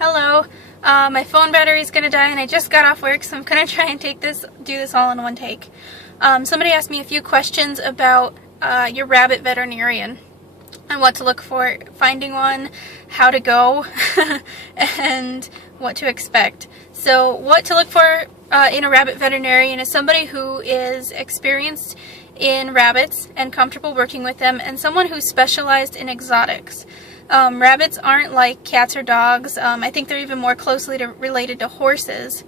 Hello. My phone battery is gonna die and I just got off work, so I'm gonna try and do this all in one take. Somebody asked me a few questions about your rabbit veterinarian and what to look for, finding one, how to go, and what to expect. So what to look for in a rabbit veterinarian is somebody who is experienced in rabbits and comfortable working with them, and someone who's specialized in exotics. Rabbits aren't like cats or dogs. I think they're even more closely related to horses.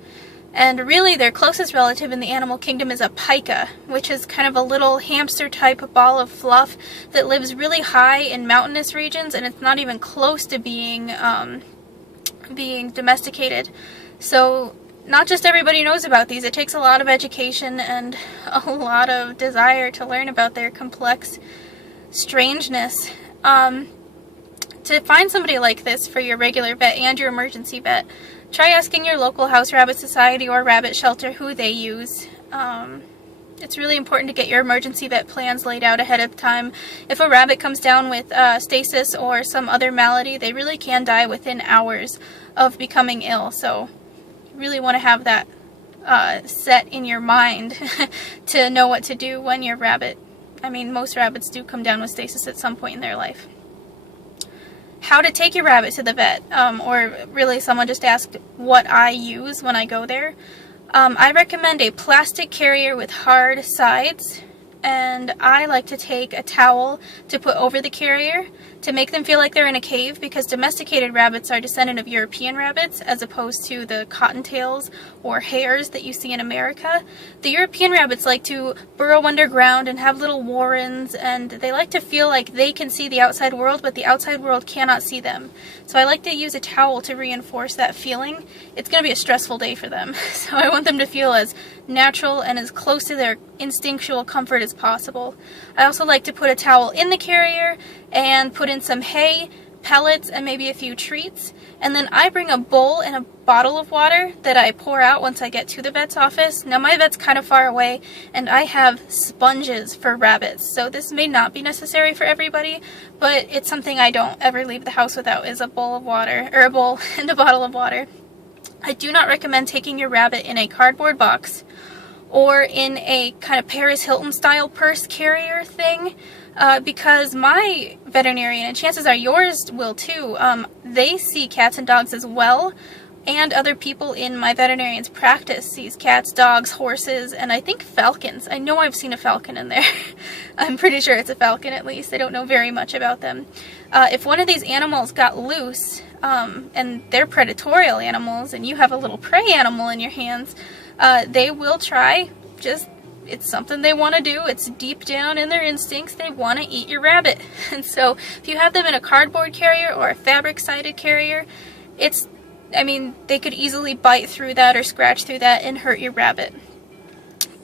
And really their closest relative in the animal kingdom is a pica, which is kind of a little hamster-type ball of fluff that lives really high in mountainous regions, and it's not even close to being domesticated. So not just everybody knows about these. It takes a lot of education and a lot of desire to learn about their complex strangeness. To find somebody like this for your regular vet and your emergency vet, try asking your local house rabbit society or rabbit shelter who they use. It's really important to get your emergency vet plans laid out ahead of time. If a rabbit comes down with stasis or some other malady, they really can die within hours of becoming ill. So you really want to have that set in your mind to know what to do when your rabbit, most rabbits do come down with stasis at some point in their life. How to take your rabbit to the vet, or really someone just asked what I use when I go there. I recommend a plastic carrier with hard sides, and I like to take a towel to put over the carrier to make them feel like they're in a cave, because domesticated rabbits are descendant of European rabbits as opposed to the cottontails or hares that you see in America. The European rabbits like to burrow underground and have little warrens, and they like to feel like they can see the outside world, but the outside world cannot see them. So I like to use a towel to reinforce that feeling. It's going to be a stressful day for them, so I want them to feel as natural and as close to their instinctual comfort as possible. I also like to put a towel in the carrier and put in some hay, pellets, and maybe a few treats. And then I bring a bowl and a bottle of water that I pour out once I get to the vet's office. Now my vet's kind of far away, and I have sponges for rabbits, so this may not be necessary for everybody, but it's something I don't ever leave the house without, is a bowl of water, or a bowl and a bottle of water. I do not recommend taking your rabbit in a cardboard box or in a kind of Paris Hilton style purse carrier thing, because my veterinarian, and chances are yours will too, they see cats and dogs as well, and other people in my veterinarian's practice sees cats, dogs, horses, and I think falcons. I know I've seen a falcon in there. I'm pretty sure it's a falcon at least. I don't know very much about them. If one of these animals got loose, and they're predatorial animals, and you have a little prey animal in your hands, they will try. It's something they want to do. It's deep down in their instincts. They want to eat your rabbit. And so if you have them in a cardboard carrier or a fabric-sided carrier, they could easily bite through that or scratch through that and hurt your rabbit.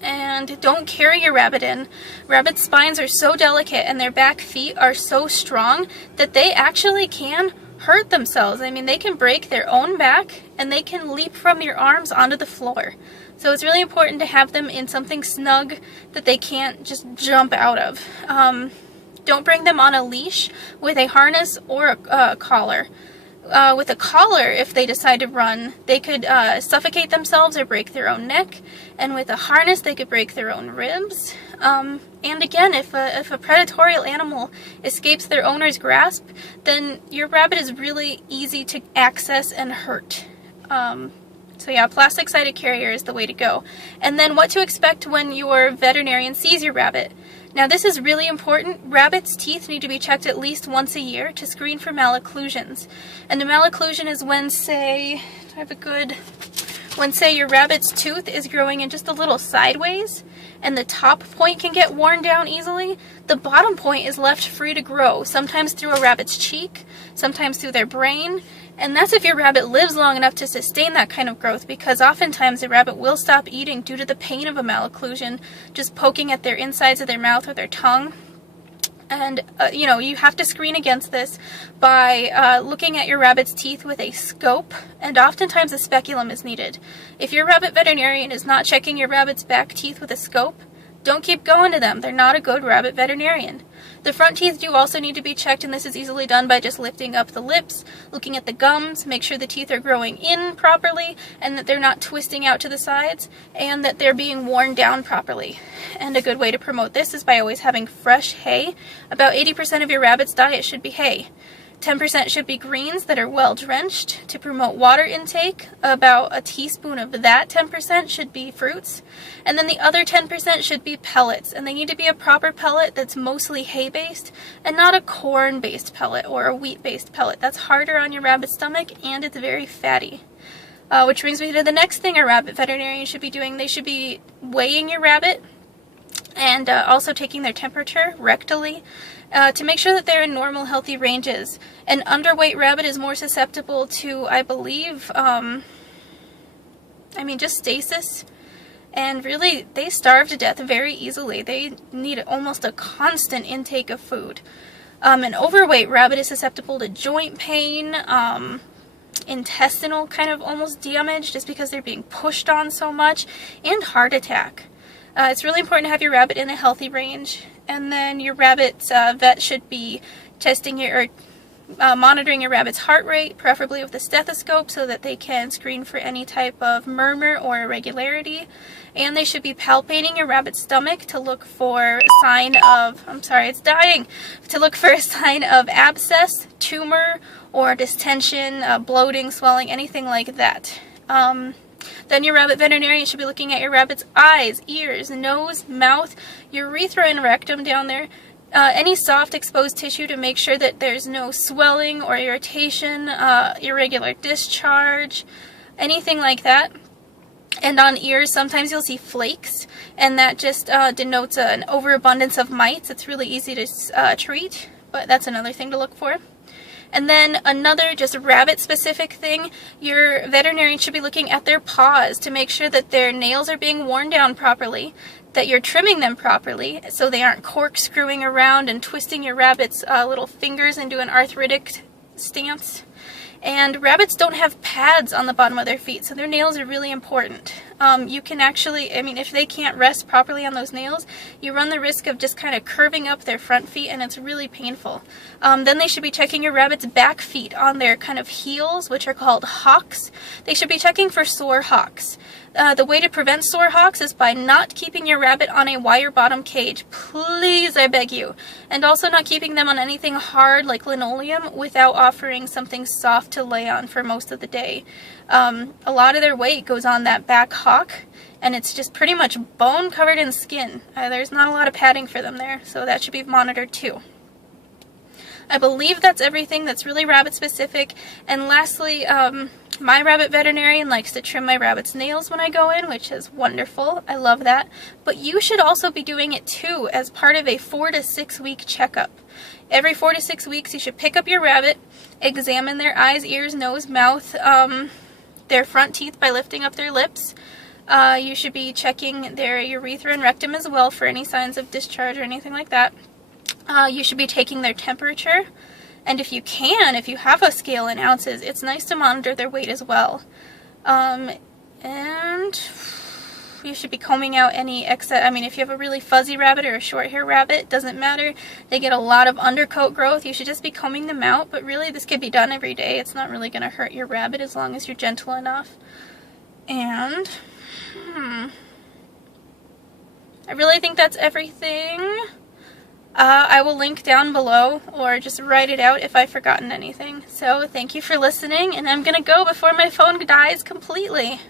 And don't carry your rabbit in. Rabbit spines are so delicate and their back feet are so strong that they actually can hurt themselves. They can break their own back and they can leap from your arms onto the floor. So it's really important to have them in something snug that they can't just jump out of. Don't bring them on a leash with a harness or a collar. With a collar, if they decide to run, they could suffocate themselves or break their own neck. And with a harness, they could break their own ribs. And again, if a predatorial animal escapes their owner's grasp, then your rabbit is really easy to access and hurt. So yeah, plastic-sided carrier is the way to go. And then what to expect when your veterinarian sees your rabbit. Now this is really important. Rabbits' teeth need to be checked at least once a year to screen for malocclusions. And a malocclusion is when, say your rabbit's tooth is growing in just a little sideways, and the top point can get worn down easily. The bottom point is left free to grow, sometimes through a rabbit's cheek, sometimes through their brain. And that's if your rabbit lives long enough to sustain that kind of growth, because oftentimes the rabbit will stop eating due to the pain of a malocclusion, just poking at their insides of their mouth or their tongue. And, you have to screen against this by looking at your rabbit's teeth with a scope, and oftentimes a speculum is needed. If your rabbit veterinarian is not checking your rabbit's back teeth with a scope, don't keep going to them. They're not a good rabbit veterinarian. The front teeth do also need to be checked, and this is easily done by just lifting up the lips, looking at the gums, make sure the teeth are growing in properly, and that they're not twisting out to the sides, and that they're being worn down properly. And a good way to promote this is by always having fresh hay. About 80% of your rabbit's diet should be hay. 10% should be greens that are well drenched to promote water intake. About a teaspoon of that 10% should be fruits. And then the other 10% should be pellets. And they need to be a proper pellet that's mostly hay-based and not a corn-based pellet or a wheat-based pellet. That's harder on your rabbit's stomach and it's very fatty. Which brings me to the next thing a rabbit veterinarian should be doing. They should be weighing your rabbit and also taking their temperature rectally to make sure that they're in normal, healthy ranges. An underweight rabbit is more susceptible to, I believe, just stasis. And really, they starve to death very easily. They need almost a constant intake of food. An overweight rabbit is susceptible to joint pain, intestinal kind of almost damage just because they're being pushed on so much, and heart attack. It's really important to have your rabbit in a healthy range. And then your rabbit's vet should be testing monitoring your rabbit's heart rate, preferably with a stethoscope, so that they can screen for any type of murmur or irregularity. And they should be palpating your rabbit's stomach to look for a sign of, to look for a sign of abscess, tumor, or distension, bloating, swelling, anything like that. Then your rabbit veterinarian should be looking at your rabbit's eyes, ears, nose, mouth, urethra and rectum down there, any soft exposed tissue to make sure that there's no swelling or irritation, irregular discharge, anything like that. And on ears, sometimes you'll see flakes, and that just denotes an overabundance of mites. It's really easy to treat, but that's another thing to look for. And then another just rabbit-specific thing, your veterinarian should be looking at their paws to make sure that their nails are being worn down properly, that you're trimming them properly so they aren't corkscrewing around and twisting your rabbit's little fingers into an arthritic stance. And rabbits don't have pads on the bottom of their feet, so their nails are really important. You can actually, if they can't rest properly on those nails, you run the risk of just kind of curving up their front feet, and it's really painful. Then they should be checking your rabbit's back feet on their kind of heels, which are called hocks. They should be checking for sore hocks. The way to prevent sore hocks is by not keeping your rabbit on a wire bottom cage. Please, I beg you. And also not keeping them on anything hard like linoleum without offering something soft to lay on for most of the day. A lot of their weight goes on that back hock, and it's just pretty much bone covered in skin. There's not a lot of padding for them there, so that should be monitored too. I believe that's everything that's really rabbit specific. And lastly, my rabbit veterinarian likes to trim my rabbit's nails when I go in, which is wonderful. I love that. But you should also be doing it too as part of a 4 to 6 week checkup. Every 4 to 6 weeks you should pick up your rabbit, examine their eyes, ears, nose, mouth, their front teeth by lifting up their lips. You should be checking their urethra and rectum as well for any signs of discharge or anything like that. You should be taking their temperature, and if you have a scale in ounces, it's nice to monitor their weight as well. And you should be combing out any excess. If you have a really fuzzy rabbit or a short hair rabbit, doesn't matter. They get a lot of undercoat growth. You should just be combing them out, but really this could be done every day. It's not really going to hurt your rabbit as long as you're gentle enough. And I really think that's everything. I will link down below or just write it out if I've forgotten anything. So thank you for listening, and I'm going to go before my phone dies completely.